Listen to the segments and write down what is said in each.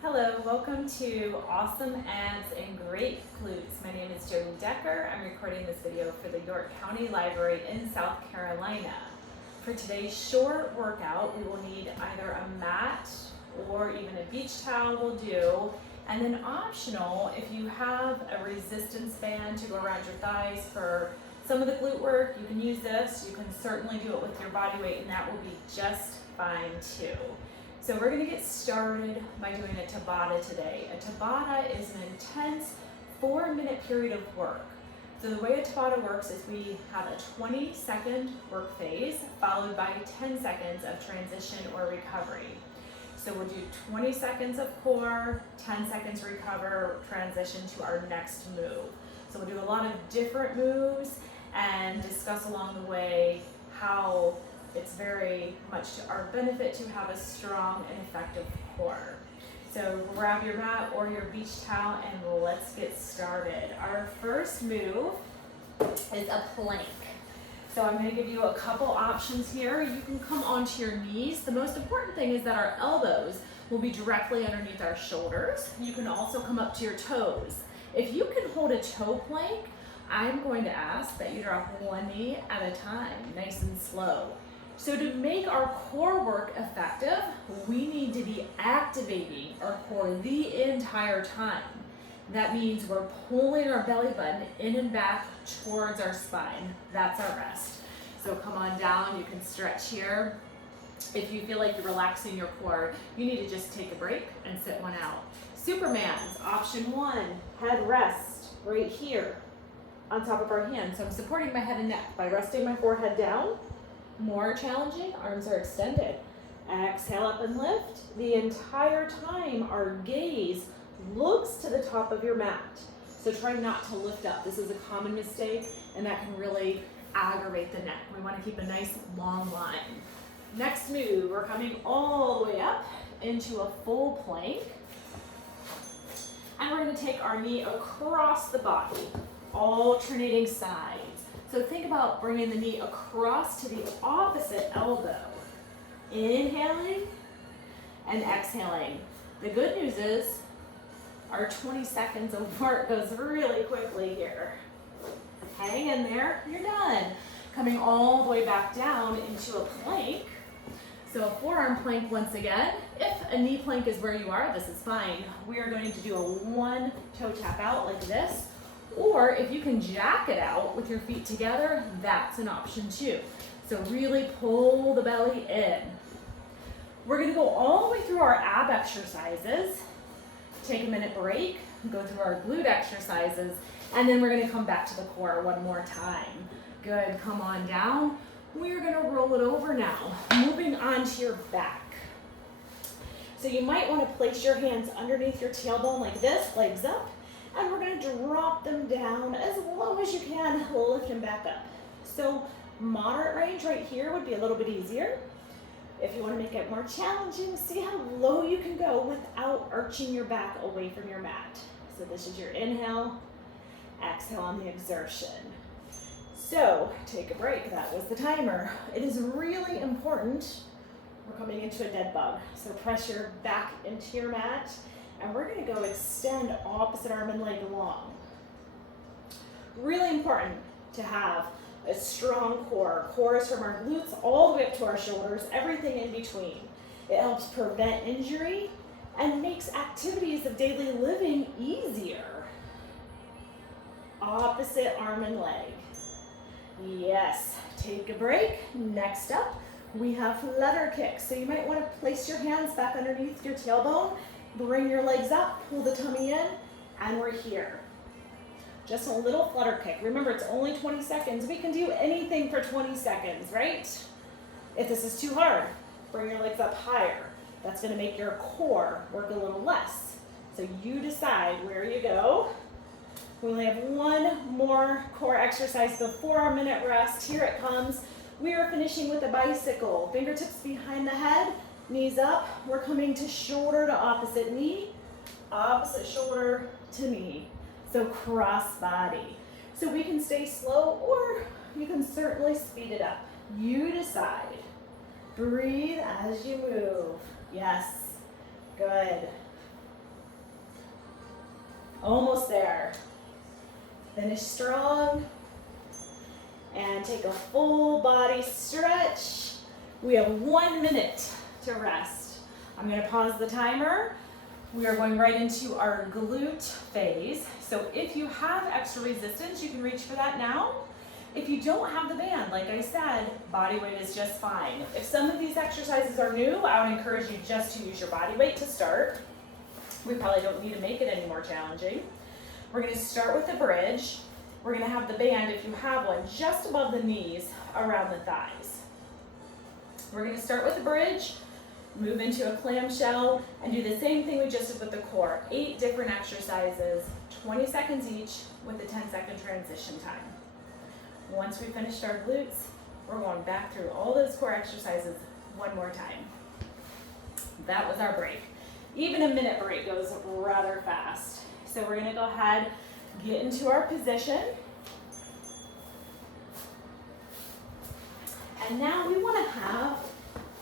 Hello, welcome to Awesome Abs and Great Glutes. My name is Jody Decker. I'm recording this video for the York County Library in South Carolina. For today's short workout, we will need either a mat or even a beach towel will do. And then optional, if you have a resistance band to go around your thighs for some of the glute work, you can use this. You can certainly do it with your body weight and that will be just fine too. So we're going to get started by doing a Tabata today. A Tabata is an intense 4-minute period of work. So the way a Tabata works is we have a 20-second work phase followed by 10 seconds of transition or recovery. So we'll do 20 seconds of core, 10 seconds recover, transition to our next move. So we'll do a lot of different moves and discuss along the way how it's very much to our benefit to have a strong and effective core. So grab your mat or your beach towel and let's get started. Our first move is a plank. So I'm going to give you a couple options here. You can come onto your knees. The most important thing is that our elbows will be directly underneath our shoulders. You can also come up to your toes. If you can hold a toe plank, I'm going to ask that you drop one knee at a time, nice and slow. So to make our core work effective, we need to be activating our core the entire time. That means we're pulling our belly button in and back towards our spine. That's our rest. So come on down, you can stretch here. If you feel like you're relaxing your core, you need to just take a break and sit one out. Superman's option 1, head rest right here on top of our hands. So I'm supporting my head and neck by resting my forehead down. More challenging, arms are extended. Exhale up and lift. The entire time our gaze looks to the top of your mat. So try not to lift up. This is a common mistake and that can really aggravate the neck. We want to keep a nice long line. Next move, we're coming all the way up into a full plank. And we're going to take our knee across the body, alternating sides. So think about bringing the knee across to the opposite elbow. Inhaling and exhaling. The good news is our 20 seconds of work goes really quickly here. Hang in there, you're done. Coming all the way back down into a plank. So a forearm plank once again. If a knee plank is where you are, this is fine. We are going to do a 1 toe tap out like this. Or if you can jack it out with your feet together, that's an option too. So really pull the belly in. We're going to go all the way through our ab exercises, take a minute break, go through our glute exercises, and then we're going to come back to the core one more time. Good, come on down. We're going to roll it over now, moving on to your back. So you might want to place your hands underneath your tailbone like this, legs up. And we're going to drop them down as low as you can, lift them back up. So moderate range right here would be a little bit easier. If you want to make it more challenging, see how low you can go without arching your back away from your mat. So this is your inhale, exhale on the exertion. So take a break, that was the timer. It is really important, we're coming into a dead bug. So press your back into your mat. And we're going to go extend opposite arm and leg long. Really important to have a strong core. Core is from our glutes all the way up to our shoulders, everything in between. It helps prevent injury and makes activities of daily living easier. Opposite arm and leg. Yes, take a break. Next up, we have flutter kicks. So you might want to place your hands back underneath your tailbone. Bring your legs up, pull the tummy in, and we're here. Just a little flutter kick. Remember, it's only 20 seconds. We can do anything for 20 seconds, right? If this is too hard, bring your legs up higher. That's going to make your core work a little less. So you decide where you go. We only have one more core exercise before our minute rest. Here it comes. We are finishing with a bicycle. Fingertips behind the head. Knees up, we're coming to shoulder to opposite knee, opposite shoulder to knee. So cross body. So we can stay slow or you can certainly speed it up. You decide. Breathe as you move. Yes, good. Almost there. Finish strong. And take a full body stretch. We have 1 minute to rest. I'm gonna pause the timer. We are going right into our glute phase. So if you have extra resistance, you can reach for that now. If you don't have the band, like I said, body weight is just fine. If some of these exercises are new, I would encourage you just to use your body weight to start. We probably don't need to make it any more challenging. We're gonna start with the bridge. We're gonna have the band, if you have one, just above the knees, around the thighs. We're gonna start with the bridge, move into a clamshell, and do the same thing we just did with the core. 8 different exercises, 20 seconds each with a 10-second transition time. Once we finished our glutes, we're going back through all those core exercises one more time. That was our break. Even a minute break goes rather fast. So we're gonna go ahead, get into our position. And now we wanna have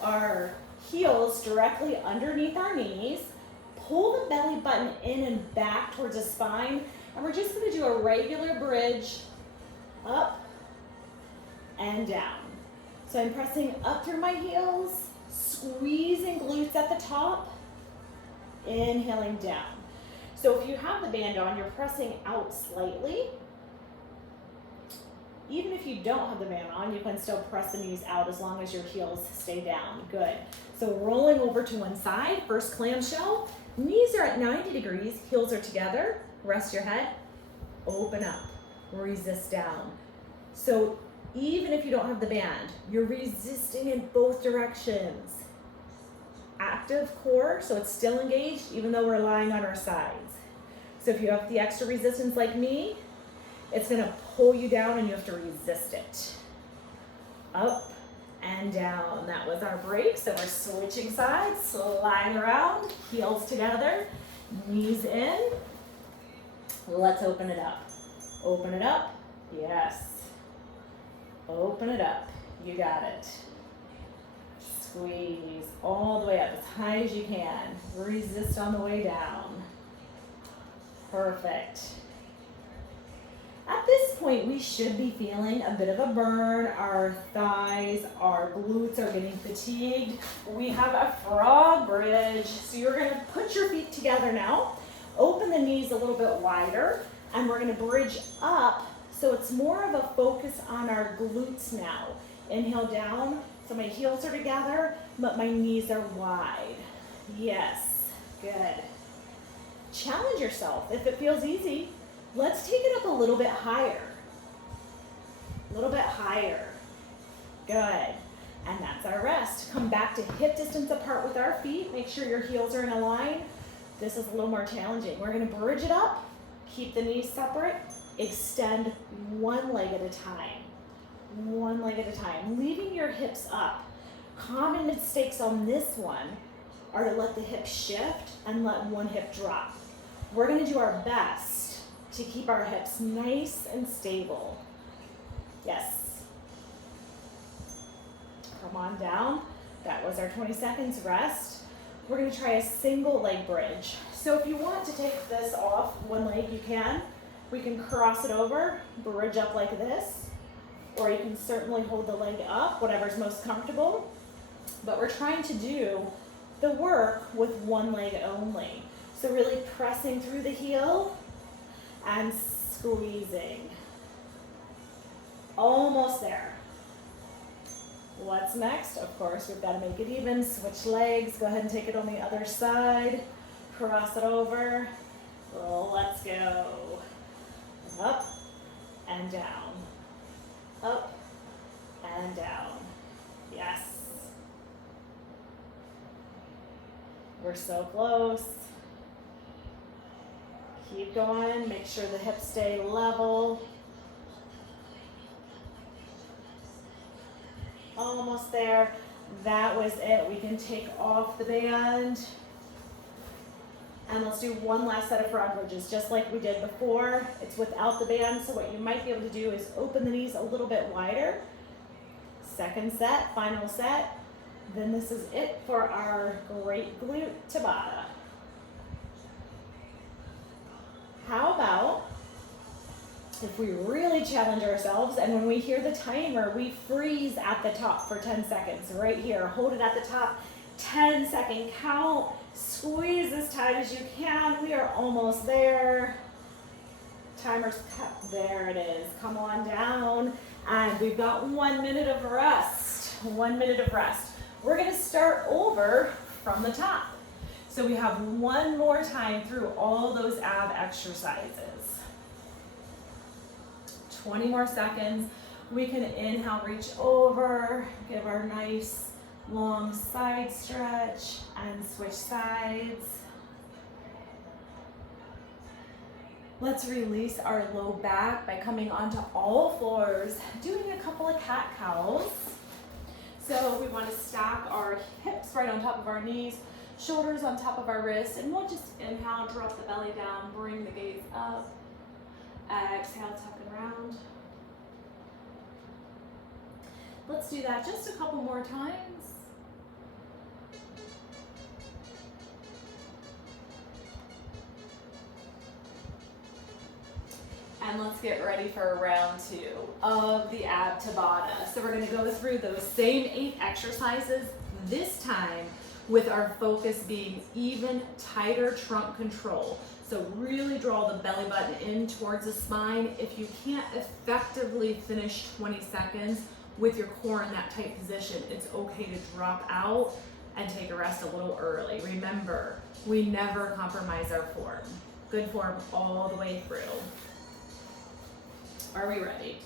our heels directly underneath our knees. Pull the belly button in and back towards the spine. And we're just gonna do a regular bridge, up and down. So I'm pressing up through my heels, squeezing glutes at the top, inhaling down. So if you have the band on, you're pressing out slightly. Even if you don't have the band on, you can still press the knees out as long as your heels stay down. Good. So rolling over to one side, first clamshell. Knees are at 90 degrees, heels are together. Rest your head, open up, resist down. So even if you don't have the band, you're resisting in both directions. Active core, so it's still engaged even though we're lying on our sides. So if you have the extra resistance like me, it's gonna pull you down and you have to resist it. Up and down. That was our break. So we're switching sides, slide around, heels together, knees in. Let's open it up. Open it up. Yes. Open it up. You got it. Squeeze all the way up as high as you can. Resist on the way down. Perfect. At this point, we should be feeling a bit of a burn. Our thighs, our glutes are getting fatigued. We have a frog bridge. So you're gonna put your feet together now. Open the knees a little bit wider, and we're gonna bridge up. So it's more of a focus on our glutes now. Inhale down, so my heels are together, but my knees are wide. Yes, good. Challenge yourself. If it feels easy, let's take it up a little bit higher. A little bit higher. Good. And that's our rest. Come back to hip distance apart with our feet. Make sure your heels are in a line. This is a little more challenging. We're gonna bridge it up, keep the knees separate, extend one leg at a time. One leg at a time, leaving your hips up. Common mistakes on this one are to let the hip shift and let one hip drop. We're gonna do our best to keep our hips nice and stable. Yes. Come on down. That was our 20 seconds rest. We're gonna try a single leg bridge. So if you want to take this off one leg, you can. We can cross it over, bridge up like this, or you can certainly hold the leg up, whatever's most comfortable. But we're trying to do the work with one leg only. So really pressing through the heel and squeezing. Almost there. What's next? Of course, we've got to make it even. Switch legs. Go ahead and take it on the other side. Cross it over. Let's go. Up and down. Up and down. Yes. We're so close. Keep going. Make sure the hips stay level. Almost there. That was it. We can take off the band. And let's do one last set of frog bridges, just like we did before. It's without the band, so what you might be able to do is open the knees a little bit wider. Second set, final set. Then this is it for our great glute Tabata. How about if we really challenge ourselves and when we hear the timer, we freeze at the top for 10 seconds, right here. Hold it at the top, 10-second count. Squeeze as tight as you can. We are almost there. Timer's cut. There it is. Come on down. And we've got 1 minute of rest. 1 minute of rest. We're going to start over from the top. So we have one more time through all those ab exercises. 20 more seconds. We can inhale, reach over, give our nice long side stretch and switch sides. Let's release our low back by coming onto all fours, doing a couple of cat cows. So we want to stack our hips right on top of our knees, shoulders on top of our wrists, and we'll just inhale, drop the belly down, bring the gaze up. Exhale, tuck and round. Let's do that just a couple more times. And let's get ready for round 2 of the ab Tabata. So we're going to go through those same 8 exercises, this time with our focus being even tighter trunk control. So really draw the belly button in towards the spine. If you can't effectively finish 20 seconds with your core in that tight position, it's okay to drop out and take a rest a little early. Remember, we never compromise our form. Good form all the way through. Are we ready?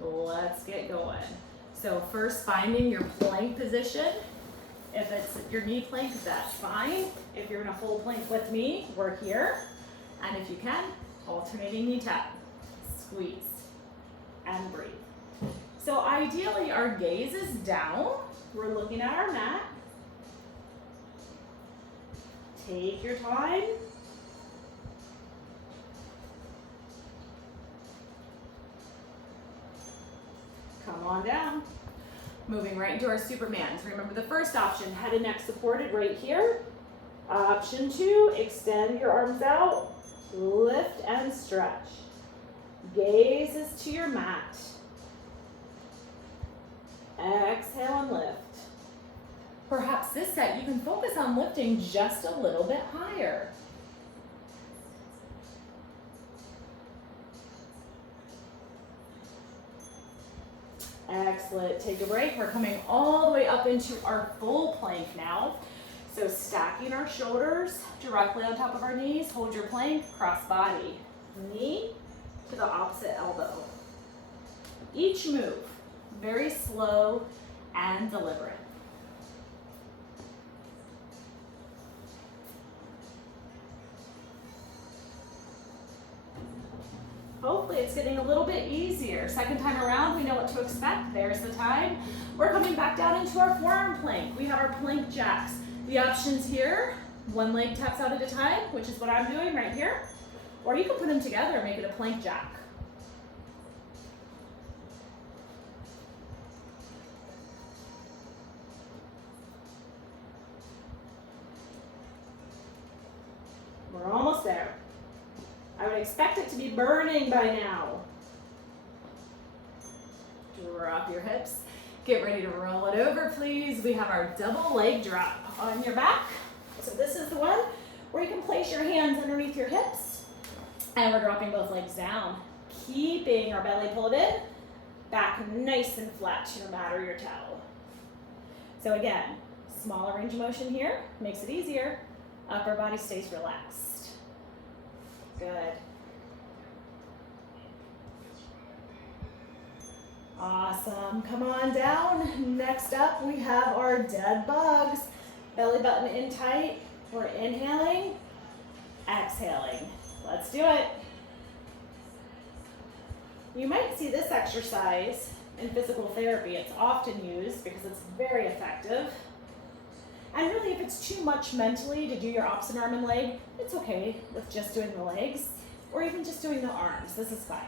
Let's get going. So first, finding your plank position. If it's your knee plank, that's fine. If you're in a full plank with me, we're here. And if you can, alternating knee tap. Squeeze and breathe. So ideally, our gaze is down. We're looking at our mat. Take your time. Come on down. Moving right into our Supermans. Remember the first option, head and neck supported right here. Option 2, extend your arms out, lift and stretch. Gaze is to your mat. Exhale and lift. Perhaps this set you can focus on lifting just a little bit higher. Excellent. Take a break. We're coming all the way up into our full plank now. So stacking our shoulders directly on top of our knees. Hold your plank, cross body. Knee to the opposite elbow. Each move, very slow and deliberate. Hopefully it's getting a little bit easier. Second time around, we know what to expect. There's the time. We're coming back down into our forearm plank. We have our plank jacks. The options here, one leg taps out at a time, which is what I'm doing right here. Or you can put them together and make it a plank jack. We're almost there. I would expect it to be burning by now. Drop your hips. Get ready to roll it over, please. We have our double leg drop on your back. So this is the one where you can place your hands underneath your hips. And we're dropping both legs down. Keeping our belly pulled in. Back nice and flat to your mat or your towel. So again, smaller range of motion here. Makes it easier. Upper body stays relaxed. Good. Awesome. Come on down. Next up, we have our dead bugs. Belly button in tight. We're inhaling, exhaling. Let's do it. You might see this exercise in physical therapy. It's often used because it's very effective. And really, if it's too much mentally to do your opposite arm and leg, it's okay with just doing the legs or even just doing the arms. This is fine.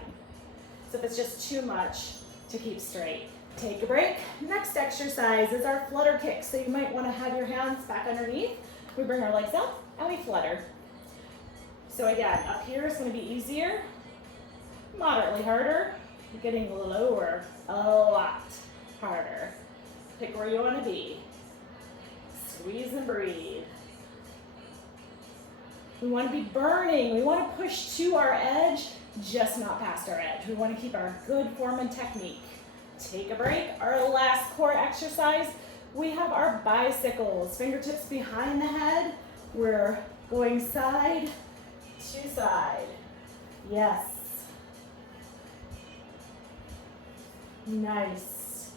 So if it's just too much to keep straight, take a break. Next exercise is our flutter kick. So you might want to have your hands back underneath. We bring our legs up and we flutter. So again, up here is going to be easier, moderately harder, getting lower, a lot harder. Pick where you want to be. Squeeze and breathe. We want to be burning. We want to push to our edge, just not past our edge. We want to keep our good form and technique. Take a break. Our last core exercise, we have our bicycles. Fingertips behind the head. We're going side to side. Yes. Nice.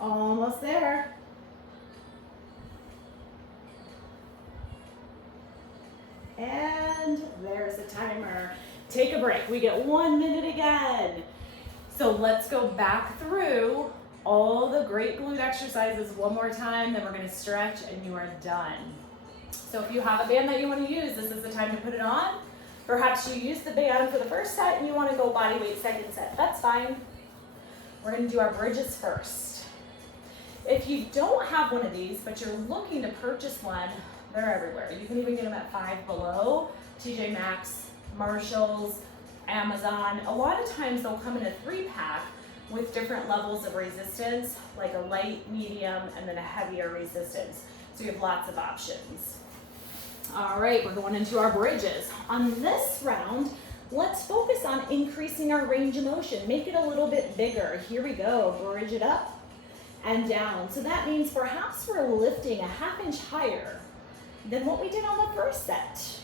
Almost there. And there's the timer. Take a break. We get 1 minute again. So let's go back through all the great glute exercises one more time, then we're going to stretch and you are done. So if you have a band that you want to use, this is the time to put it on. Perhaps you use the band for the first set and you want to go body weight second set. That's fine. We're going to do our bridges first. If you don't have one of these, but you're looking to purchase one, they're everywhere. You can even get them at Five Below, TJ Maxx, Marshalls, Amazon. A lot of times they'll come in a 3-pack with different levels of resistance, like a light, medium, and then a heavier resistance. So you have lots of options. All right, we're going into our bridges. On this round, let's focus on increasing our range of motion. Make it a little bit bigger. Here we go, bridge it up and down. So that means perhaps we're lifting a 1/2 inch higher than what we did on the first set.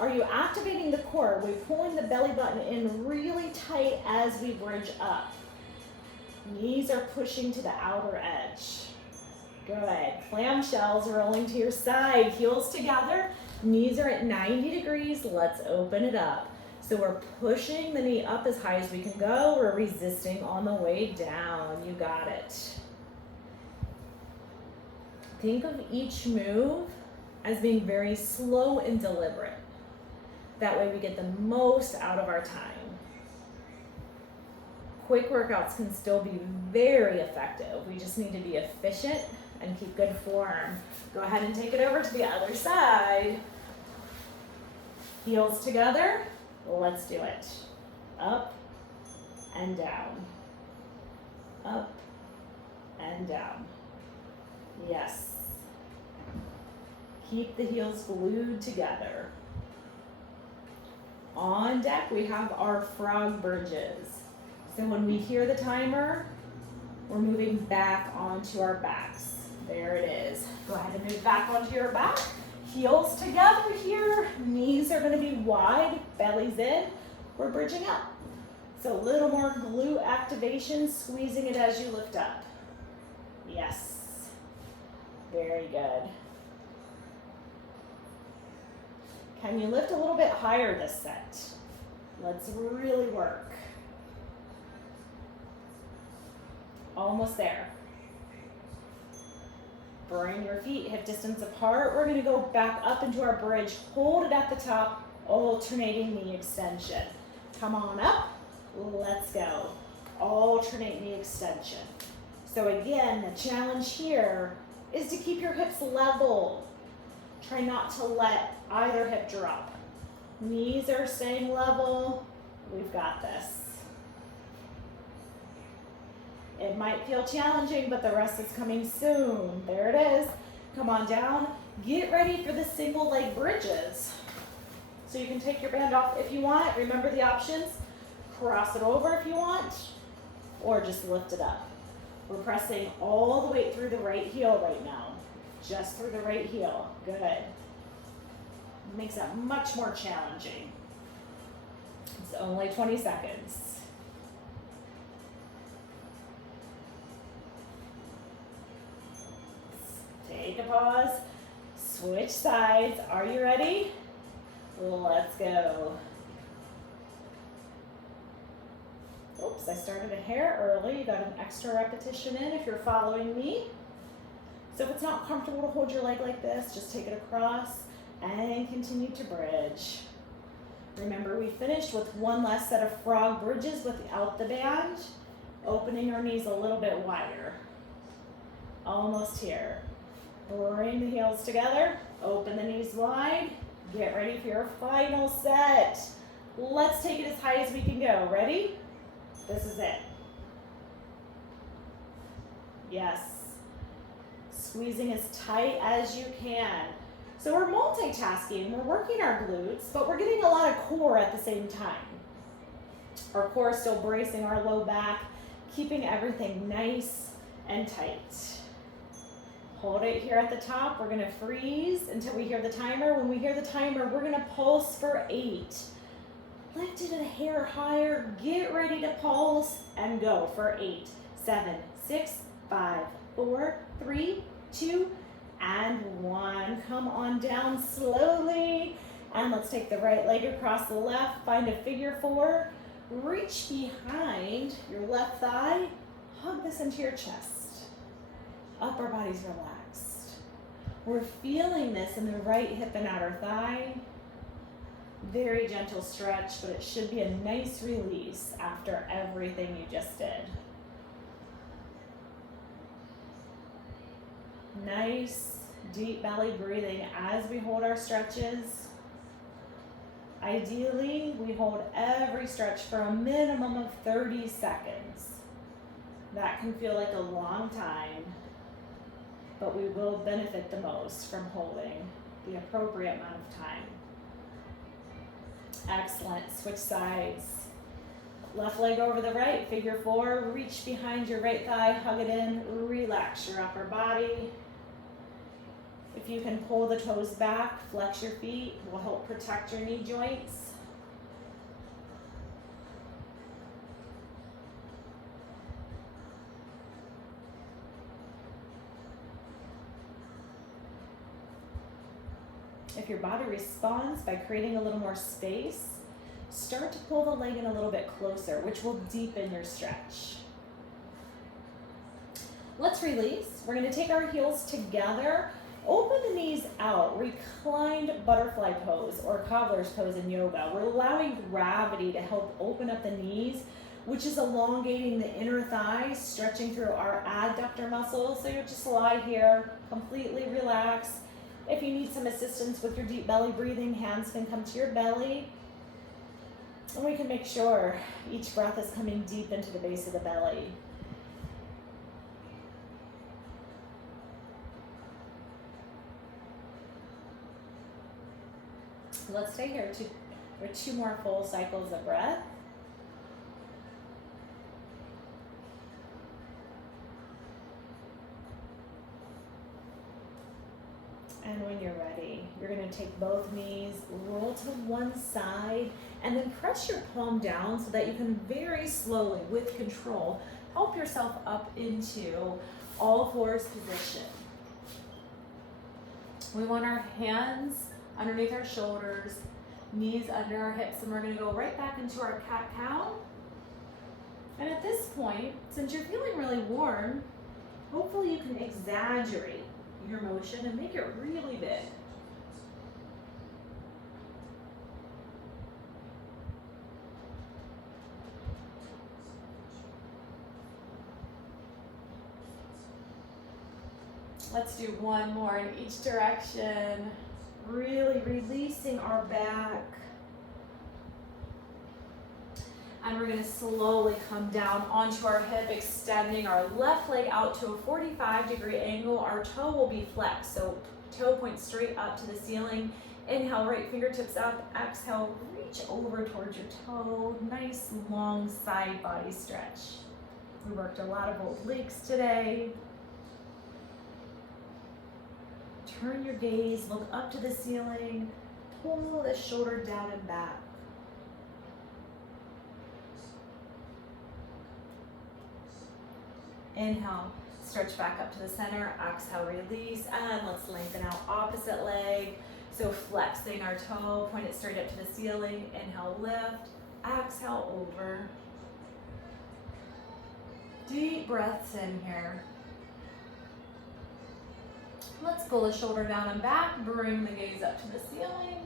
Are you activating the core? We're pulling the belly button in really tight as we bridge up. Knees are pushing to the outer edge. Good. Clamshells rolling to your side. Heels together. Knees are at 90 degrees. Let's open it up. So we're pushing the knee up as high as we can go. We're resisting on the way down. You got it. Think of each move as being very slow and deliberate. That way we get the most out of our time. Quick workouts can still be very effective. We just need to be efficient and keep good form. Go ahead and take it over to the other side. Heels together. Let's do it. Up and down. Up and down. Yes. Keep the heels glued together. On deck, we have our frog bridges. So when we hear the timer, we're moving back onto our backs. There it is. Go ahead and move back onto your back. Heels together here. Knees are going to be wide, belly's in. We're bridging up. So a little more glute activation, squeezing it as you lift up. Yes. Very good. Can you lift a little bit higher this set? Let's really work. Almost there. Bring your feet hip distance apart. We're going to go back up into our bridge. Hold it at the top, alternating knee extension. Come on up. Let's go. Alternate knee extension. So again, the challenge here is to keep your hips level. Try not to let either hip drop. Knees are staying level. We've got this. It might feel challenging, but the rest is coming soon. There it is. Come on down. Get ready for the single leg bridges. So you can take your band off if you want. Remember the options. Cross it over if you want, or just lift it up. We're pressing all the way through the right heel right now. Just through the right heel. Good. Makes that much more challenging. It's only 20 seconds. Take a pause. Switch sides. Are you ready? Let's go. Oops, I started a hair early. You got an extra repetition in if you're following me. So if it's not comfortable to hold your leg like this, just take it across and continue to bridge. Remember, we finished with one last set of frog bridges without the band, opening our knees a little bit wider. Almost here. Bring the heels together, open the knees wide, get ready for your final set. Let's take it as high as we can go. Ready? This is it. Yes. Squeezing as tight as you can. So we're multitasking, we're working our glutes, but we're getting a lot of core at the same time. Our core is still bracing our low back, keeping everything nice and tight. Hold it here at the top. We're gonna freeze until we hear the timer. When we hear the timer, we're gonna pulse for 8. Lift it a hair higher, get ready to pulse, and go for 8, 7, 6, 5, 4, 3, 2, and 1. Come on down slowly. And let's take the right leg across the left, find a figure 4, reach behind your left thigh, hug this into your chest. Upper body's relaxed. We're feeling this in the right hip and outer thigh. Very gentle stretch, but it should be a nice release after everything you just did. Nice, deep belly breathing as we hold our stretches. Ideally, we hold every stretch for a minimum of 30 seconds. That can feel like a long time, but we will benefit the most from holding the appropriate amount of time. Excellent, switch sides. Left leg over the right, figure 4, reach behind your right thigh, hug it in, relax your upper body. If you can pull the toes back, flex your feet, will help protect your knee joints. If your body responds by creating a little more space, start to pull the leg in a little bit closer, which will deepen your stretch. Let's release. We're going to take our heels together, open the knees out, reclined butterfly pose or cobbler's pose in yoga. We're allowing gravity to help open up the knees, which is elongating the inner thighs, stretching through our adductor muscles. So you just lie here, completely relaxed. If you need some assistance with your deep belly breathing, hands can come to your belly. And we can make sure each breath is coming deep into the base of the belly. Let's stay here for 2 more full cycles of breath. And when you're ready, you're going to take both knees, roll to one side, and then press your palm down so that you can very slowly, with control, help yourself up into all fours position. We want our hands underneath our shoulders, knees under our hips, and we're going to go right back into our cat-cow. And at this point, since you're feeling really warm, hopefully you can exaggerate your motion and make it really big. Let's do one more in each direction. Really releasing our back. And we're going to slowly come down onto our hip, extending our left leg out to a 45-degree angle. Our toe will be flexed, so toe points straight up to the ceiling. Inhale, right fingertips up. Exhale, reach over towards your toe. Nice long side body stretch. We worked a lot of obliques today. Turn your gaze, look up to the ceiling. Pull the shoulder down and back. Inhale, stretch back up to the center. Exhale, release, and let's lengthen out opposite leg. So flexing our toe, point it straight up to the ceiling. Inhale, lift. Exhale, over. Deep breaths in here. Let's pull the shoulder down and back. Bring the gaze up to the ceiling.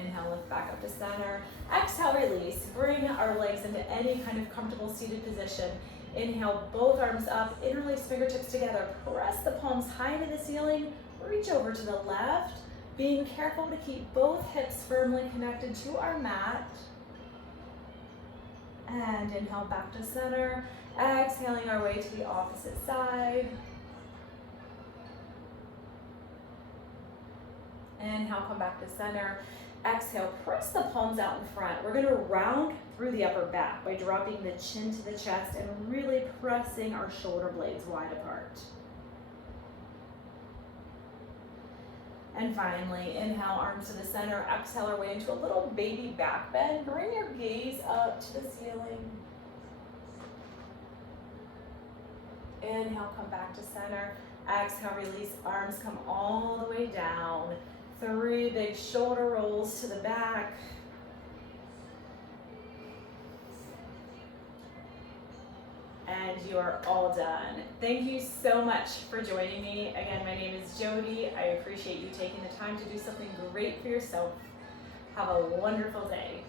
Inhale, lift back up to center. Exhale, release. Bring our legs into any kind of comfortable seated position. Inhale, both arms up, interlace fingertips together. Press the palms high to the ceiling. Reach over to the left, being careful to keep both hips firmly connected to our mat. And inhale, back to center. Exhaling our way to the opposite side. Inhale, come back to center. Exhale, press the palms out in front. We're gonna round through the upper back by dropping the chin to the chest and really pressing our shoulder blades wide apart. And finally, inhale, arms to the center. Exhale our way into a little baby back bend. Bring your gaze up to the ceiling. Inhale, come back to center. Exhale, release, arms come all the way down. 3 big shoulder rolls to the back. And you are all done. Thank you so much for joining me. Again, my name is Jody. I appreciate you taking the time to do something great for yourself. Have a wonderful day.